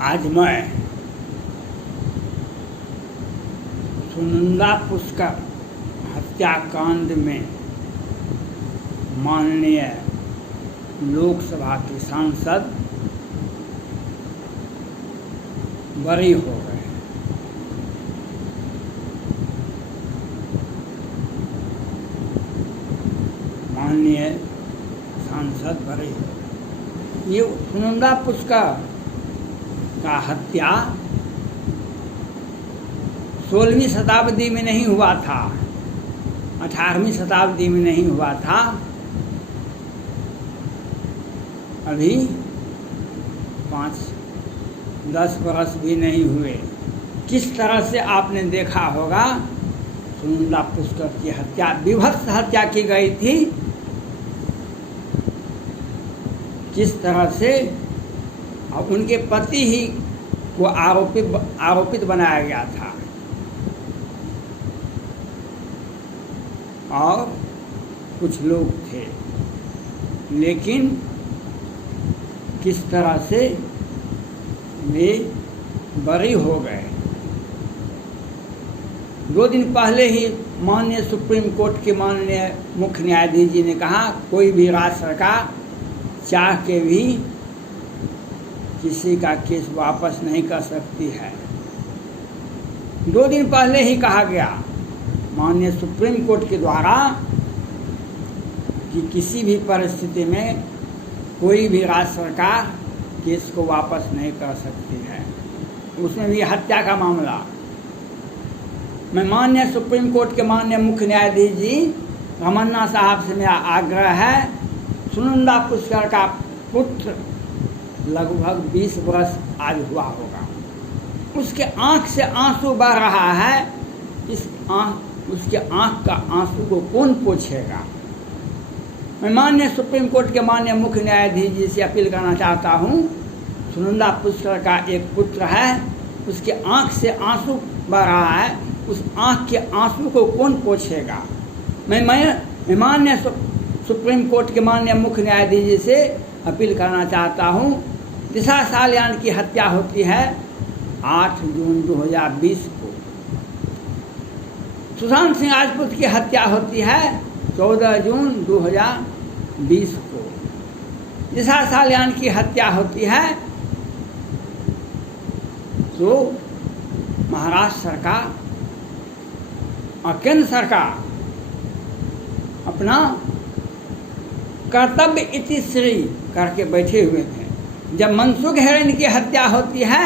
आज मैं सुनंदा पुष्कर हत्याकांड में माननीय लोकसभा के सांसद बरी हो गए। माननीय सांसद बरी हो गए। ये सुनंदा पुष्कर का हत्या 16वीं शताब्दी में नहीं हुआ था, 18वीं शताब्दी में नहीं हुआ था, अभी 5-10 बरस भी नहीं हुए। किस तरह से आपने देखा होगा सुनंदा पुष्कर की हत्या, विभत्स हत्या की गई थी। किस तरह से और उनके पति ही को आरोपित बनाया गया था और कुछ लोग थे, लेकिन किस तरह से वे बरी हो गए। 2 दिन पहले ही माननीय सुप्रीम कोर्ट के माननीय मुख्य न्यायाधीश जी ने कहा कोई भी राज्य सरकार चाह के भी किसी का केस वापस नहीं कर सकती है। 2 दिन पहले ही कहा गया माननीय सुप्रीम कोर्ट के द्वारा कि किसी भी परिस्थिति में कोई भी राज्य सरकार केस को वापस नहीं कर सकती है, उसमें भी हत्या का मामला। मैं माननीय सुप्रीम कोर्ट के माननीय मुख्य न्यायाधीश जी रमन्ना साहब से मेरा आग्रह है, सुनंदा पुष्कर का पुत्र लगभग 20 वर्ष आज हुआ होगा, उसके आंख से आंसू बह रहा है। उसके आंख का आंसू को कौन पोंछेगा। मैं माननीय सुप्रीम कोर्ट के माननीय मुख्य न्यायाधीश जी से अपील करना चाहता हूँ, सुनंदा पुष्कर का एक पुत्र है, उसके आंख से आंसू बह रहा है, उस आंख के आंसू को कौन पोंछेगा। मैं माननीय सुप्रीम कोर्ट के माननीय मुख्य न्यायाधीश जी से अपील करना चाहता हूँ, दिशा सालियान की हत्या होती है 8 जून 2020 को, सुशांत सिंह राजपूत की हत्या होती है 14 जून 2020 को, दिशा सालियान की हत्या होती है तो महाराष्ट्र सरकार और केंद्र सरकार अपना कर्तव्य इति श्री करके बैठे हुए थे। जब मनसुख हिरेन की हत्या होती है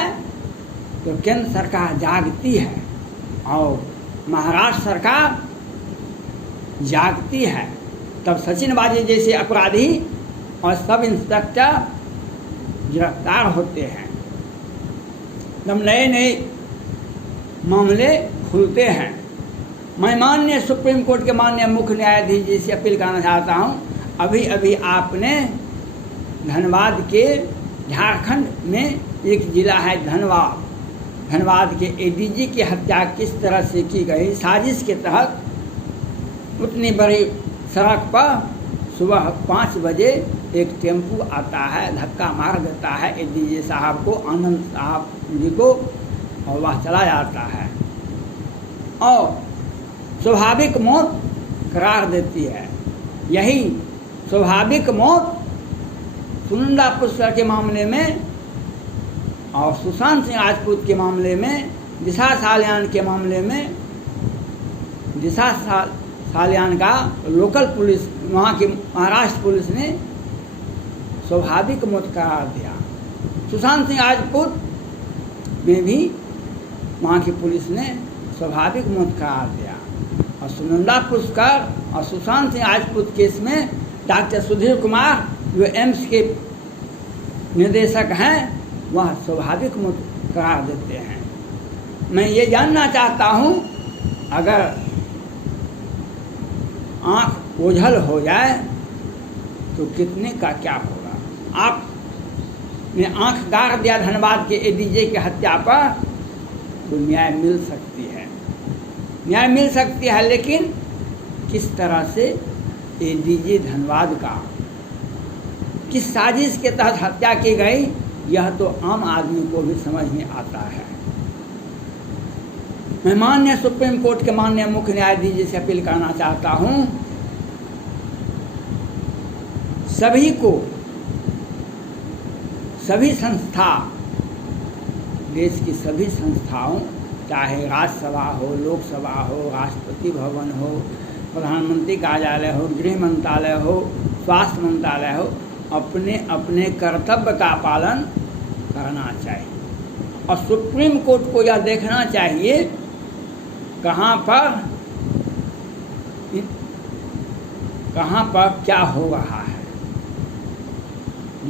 तो केंद्र सरकार जागती है और महाराष्ट्र सरकार जागती है। तब सचिन बाजी जैसे अपराधी और सब इंस्पेक्टर गिरफ्तार होते हैं, तब नए नए मामले खुलते हैं। मैं माननीय सुप्रीम कोर्ट के माननीय मुख्य न्यायाधीश जी से अपील करना चाहता हूँ, अभी आपने धनबाद के झारखंड में एक ज़िला है धनबाद के एडीजी की हत्या किस तरह से की गई, साजिश के तहत उतनी बड़ी सड़क पर सुबह 5 बजे एक टेम्पू आता है, धक्का मार देता है एडीजी साहब को, आनंद साहब जी को, और वह चला जाता है और स्वाभाविक मौत करार देती है। यही स्वाभाविक मौत सुनंदा पुष्कर के मामले में और सुशांत सिंह राजपूत के मामले में, दिशा सालियान के मामले में, दिशा सालियान का लोकल पुलिस, वहाँ की महाराष्ट्र पुलिस ने स्वाभाविक मौत करार दिया। सुशांत सिंह राजपूत में भी वहाँ की पुलिस ने स्वाभाविक मौत करार दिया। और सुनंदा पुष्कर और सुशांत सिंह राजपूत केस में डॉक्टर सुधीर कुमार जो एम्स के निदेशक हैं, वह स्वाभाविक मौत करार देते हैं। मैं ये जानना चाहता हूँ, अगर आँख ओझल हो जाए तो कितने का क्या होगा। आपने आँख गाड़ दिया धनबाद के एडीजे की हत्या पर, तो न्याय मिल सकती है, न्याय मिल सकती है, लेकिन किस तरह से एडीजे धनबाद का किस साजिश के तहत हत्या की गई, यह तो आम आदमी को भी समझ में आता है। मैं माननीय सुप्रीम कोर्ट के माननीय मुख्य न्यायाधीश जी से अपील करना चाहता हूं, सभी को, सभी संस्था, देश की सभी संस्थाओं, चाहे राज्यसभा हो, लोकसभा हो, राष्ट्रपति भवन हो, प्रधानमंत्री कार्यालय हो, गृह मंत्रालय हो, स्वास्थ्य मंत्रालय हो, अपने अपने कर्तव्य का पालन करना चाहिए। और सुप्रीम कोर्ट को यह देखना चाहिए कहाँ पर क्या हो रहा है।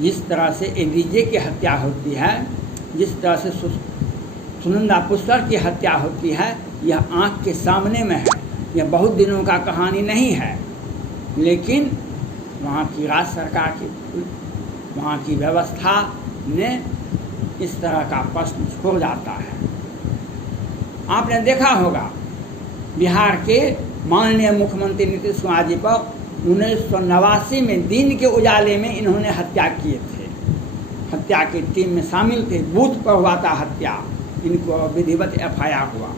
जिस तरह से एडीजे की हत्या होती है, जिस तरह से सुनंदा पुष्कर की हत्या होती है, यह आँख के सामने में है। यह बहुत दिनों का कहानी नहीं है, लेकिन वहाँ की राज्य सरकार की, वहाँ की व्यवस्था ने इस तरह का प्रश्न छोड़ जाता है। आपने देखा होगा बिहार के माननीय मुख्यमंत्री नीतीश कुमार जी पर 1989 में दिन के उजाले में इन्होंने हत्या किए थे। हत्या की टीम में शामिल थे, बूथ पर हुआ था हत्या, इनको विधिवत FIR हुआ।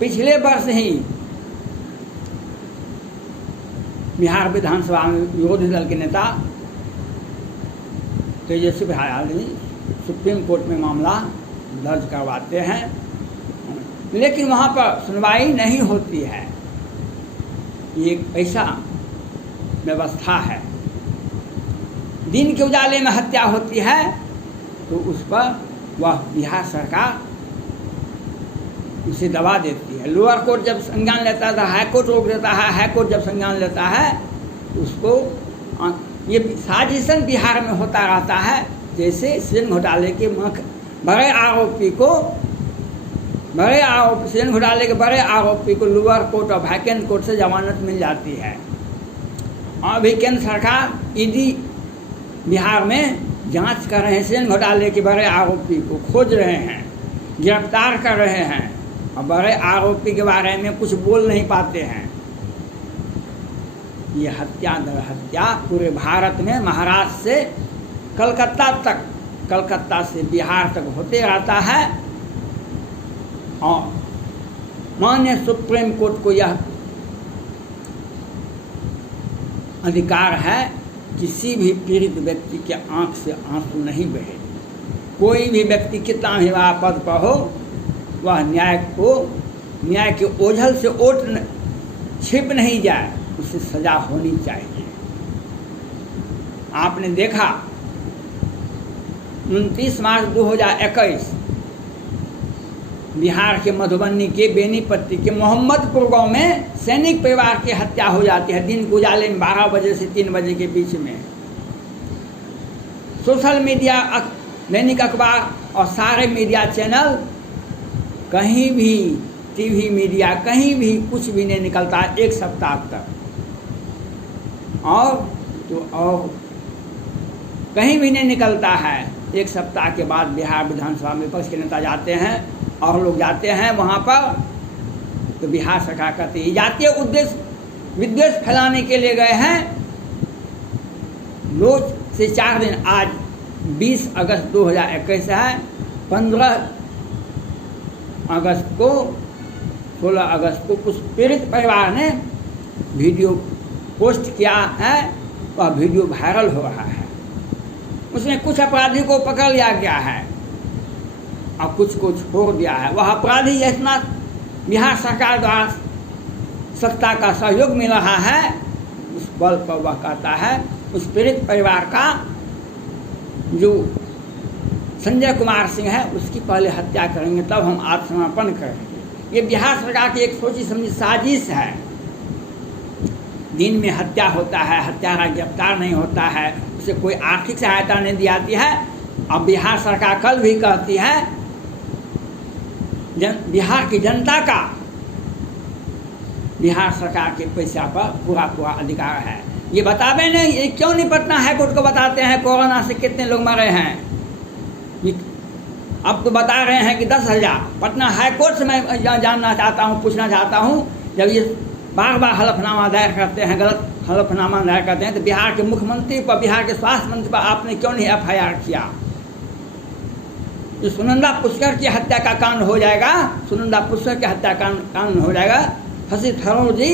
पिछले वर्ष ही बिहार विधानसभा में विरोधी दल के नेता तेजस्वी प्रसाद यादव सुप्रीम कोर्ट में मामला दर्ज करवाते हैं, लेकिन वहाँ पर सुनवाई नहीं होती है। ये एक ऐसा व्यवस्था है, दिन के उजाले में हत्या होती है तो उस पर वह बिहार सरकार उसे दबा देती है। लोअर कोर्ट जब संज्ञान लेता है, हाई कोर्ट रोक देता है, हाई कोर्ट जब संज्ञान लेता है तो उसको, ये साजिशन बिहार में होता रहता है। जैसे सृजन घोटाले के बड़े आरोपी को, सृजन घोटाले के बड़े आरोपी को लोअर कोर्ट और वैकेंट कोर्ट से जमानत मिल जाती है। अभी केंद्र सरकार ईडी बिहार में जांच कर रहे हैं, सृजन घोटाले के बड़े आरोपी को खोज रहे हैं, गिरफ्तार कर रहे हैं, और बड़े आरोपी के बारे में कुछ बोल नहीं पाते हैं। ये हत्या दर हत्या पूरे भारत में, महाराष्ट्र से कलकत्ता तक, कलकत्ता से बिहार तक होते रहता है। और माननीय सुप्रीम कोर्ट को यह अधिकार है, किसी भी पीड़ित व्यक्ति के आंख से आंसू नहीं बहे। कोई भी व्यक्ति कितना भी बड़ा पद पर हो, वह न्याय के ओझल से ओट छिप नहीं जाए, उसे सजा होनी चाहिए। आपने देखा 29 मार्च 2021 बिहार के मधुबनी के बेनीपट्टी के मोहम्मदपुर गांव में सैनिक परिवार की हत्या हो जाती है, दिन के उजाले में 12 बजे से 3 बजे के बीच में। सोशल मीडिया, दैनिक अखबार और सारे मीडिया चैनल, कहीं भी टीवी मीडिया, कहीं भी कुछ भी नहीं निकलता 1 सप्ताह तक। और कहीं भी नहीं निकलता है। 1 सप्ताह के बाद बिहार विधानसभा में विपक्ष के नेता जाते हैं और लोग जाते हैं वहाँ पर, तो बिहार सरकार कहती है जातीय उद्देश्य विद्वेष फैलाने के लिए गए हैं। 2 से 4 दिन, आज 20 अगस्त 2021 है, 15 अगस्त को, 16 अगस्त को कुछ पीड़ित परिवार ने वीडियो पोस्ट किया है, वह वीडियो वायरल हो रहा है। उसमें कुछ अपराधी को पकड़ लिया गया है और कुछ को छोड़ दिया है। वह अपराधी इतना बिहार सरकार द्वारा सत्ता का सहयोग मिल रहा है, उस बल पर वह कहता है उस पीड़ित परिवार का जो संजय कुमार सिंह है उसकी पहले हत्या करेंगे, तब हम आत्मसमर्पण करेंगे। ये बिहार सरकार की एक सोची समझी साजिश है। दिन में हत्या होता है, हत्यारा गिरफ्तार नहीं होता है, उसे कोई आर्थिक सहायता नहीं दी जाती है। अब बिहार सरकार कल भी कहती है बिहार की जनता का बिहार सरकार के पैसा पर पूरा अधिकार है। ये बतावे नहीं, ये क्यों नहीं पटना हाईकोर्ट को बताते हैं कोरोना से कितने लोग मरे हैं। अब तो बता रहे हैं कि 10,000। पटना हाईकोर्ट से मैं जानना चाहता हूँ, पूछना चाहता हूँ, जब ये बार बार हलफनामा दायर करते हैं, गलत हलफनामा दायर करते हैं तो बिहार के मुख्यमंत्री पर, बिहार के स्वास्थ्य मंत्री पर आपने क्यों नहीं FIR किया? जो सुनंदा पुष्कर की हत्या का कांड हो जाएगा, सुनंदा पुष्कर की हत्या कांड हो जाएगा, शशि थरूर जी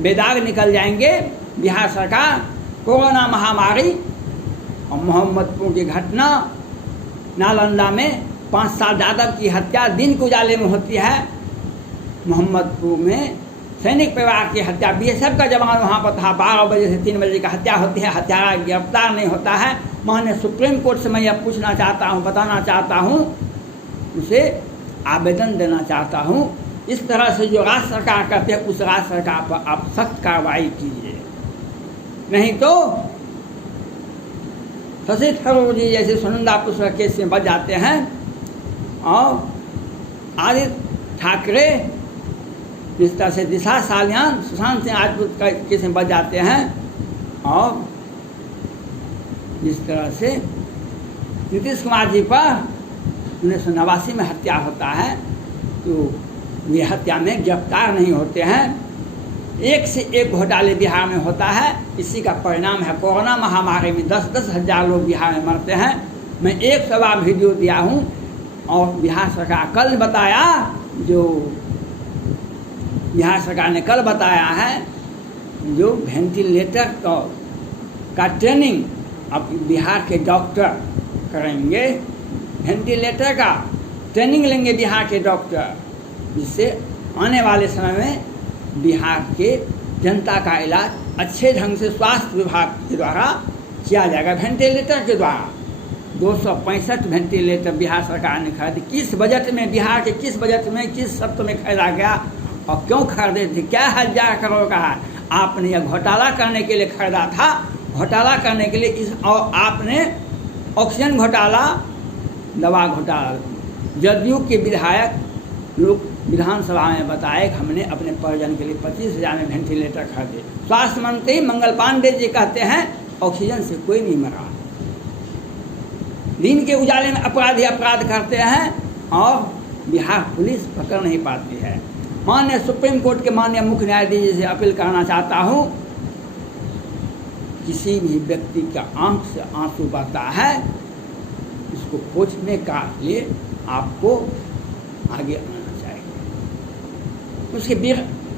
बेदाग निकल जाएंगे। बिहार सरकार कोरोना महामारी और मोहम्मदपुर की घटना, नालंदा में 5 साल यादव की हत्या दिन के उजाले में होती है, मोहम्मदपुर में सैनिक परिवार की हत्या, BSF का जवान वहाँ पर था, 12 बजे से 3 बजे का हत्या होती है, हत्यारा गिरफ्तार नहीं होता है। माननीय सुप्रीम कोर्ट से मैं यह पूछना चाहता हूँ, बताना चाहता हूँ, उसे आवेदन देना चाहता हूँ, इस तरह से जो राज्य सरकार करते हैं उस राज्य सरकार पर आप सख्त कार्रवाई कीजिए, नहीं तो शशि थरूर जी जैसे सुनंदा पुष्कर केस में बच जाते हैं और आदित्य ठाकरे जिस तरह से दिशा सालियान, सुशांत सिंह राजपूत का केस में बच जाते हैं और जिस तरह से नीतीश कुमार जी पर 1989 में हत्या होता है तो ये हत्या में गिरफ्तार नहीं होते हैं। एक से एक घोटाले बिहार में होता है, इसी का परिणाम है कोरोना महामारी में 10-10 हज़ार लोग बिहार में मरते हैं। मैं एक सवा वीडियो दिया हूँ और बिहार सरकार कल बताया, जो बिहार सरकार ने कल बताया है जो वेंटिलेटर का ट्रेनिंग अब बिहार के डॉक्टर करेंगे, वेंटिलेटर का ट्रेनिंग लेंगे बिहार के डॉक्टर, जिससे आने वाले समय में बिहार के जनता का इलाज अच्छे ढंग से स्वास्थ्य विभाग के द्वारा किया जाएगा। वेंटिलेटर के द्वारा 265 वेंटिलेटर बिहार सरकार ने खरीदे। किस बजट में, बिहार के किस बजट में, किस सत्र में खरीदा गया और क्यों खरीदे थे? क्या 1000 करोड़ का है? आपने यह घोटाला करने के लिए खरीदा था, घोटाला करने के लिए और आपने ऑक्सीजन घोटाला, दवा घोटाला, जदयू के विधायक लोग विधानसभा में बताए कि हमने अपने परिजन के लिए 25,000 में वेंटिलेटर खरीदे। स्वास्थ्य मंत्री मंगल पांडे जी कहते हैं ऑक्सीजन से कोई नहीं मरा। दिन के उजाले में अपराधी अपराध करते हैं और बिहार पुलिस पकड़ नहीं पाती है। माननीय सुप्रीम कोर्ट के माननीय मुख्य न्यायाधीश जी से अपील करना चाहता हूँ, किसी भी व्यक्ति का आंख से आंसू बहता है, इसको पोंछने का लिए आपको आगे आना चाहिए, उसके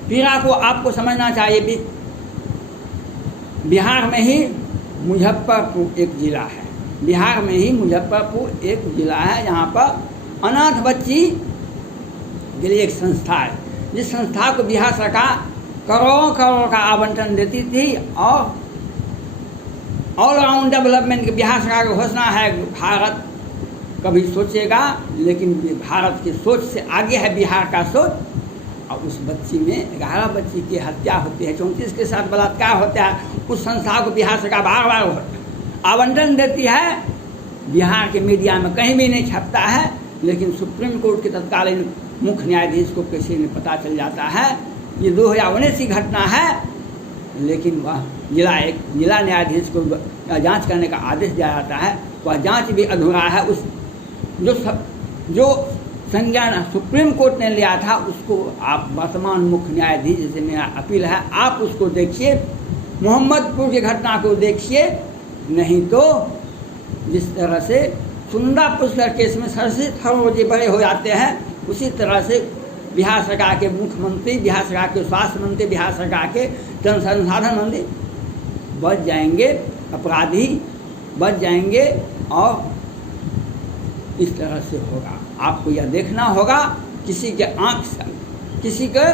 पीड़ा को आपको समझना चाहिए। बिहार में ही मुजफ्फरपुर एक जिला है, बिहार में ही मुजफ्फरपुर एक जिला है जहाँ पर अनाथ बच्ची के लिए एक संस्था है, जिस संस्था को बिहार सरकार करोड़ों करोड़ का आवंटन देती थी और ऑलराउंड डेवलपमेंट की बिहार सरकार की घोषणा है। भारत कभी सोचेगा, लेकिन भारत की सोच से आगे है बिहार का सोच। और उस बच्ची में 11 बच्ची की हत्या होती है, 34 के साथ बलात्कार होता है। उस संस्था को बिहार सरकार बार बार आवंटन देती है, बिहार के मीडिया में कहीं भी नहीं छपता है, लेकिन सुप्रीम कोर्ट के तत्कालीन मुख्य न्यायाधीश को किसी में पता चल जाता है। ये 2019 की घटना है, लेकिन वह जिला न्यायाधीश को जांच करने का आदेश दिया जाता है, वह जांच भी अधूरा है। उस जो संज्ञान सुप्रीम कोर्ट ने लिया था उसको आप वर्तमान मुख्य न्यायाधीश से मेरा अपील है, आप उसको देखिए, मोहम्मदपुर की घटना को देखिए, नहीं तो जिस तरह से सुनंदा पुष्कर केस में शशि थरूर जी बड़े हो जाते हैं, उसी तरह से बिहार सरकार के मुख्यमंत्री, बिहार सरकार के स्वास्थ्य मंत्री, बिहार सरकार के जन संसाधन मंत्री बच जाएंगे, अपराधी बच जाएंगे और इस तरह से होगा। आपको यह देखना होगा, किसी के आँख से, किसी के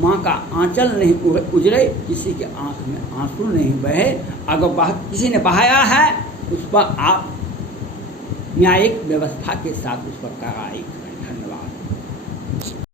माँ का आंचल नहीं उजड़े, किसी के आँख में आंसू नहीं बहे। अगर किसी ने बहाया है उस पर आप न्यायिक व्यवस्था के साथ उस पर कार्रवाई करें। धन्यवाद।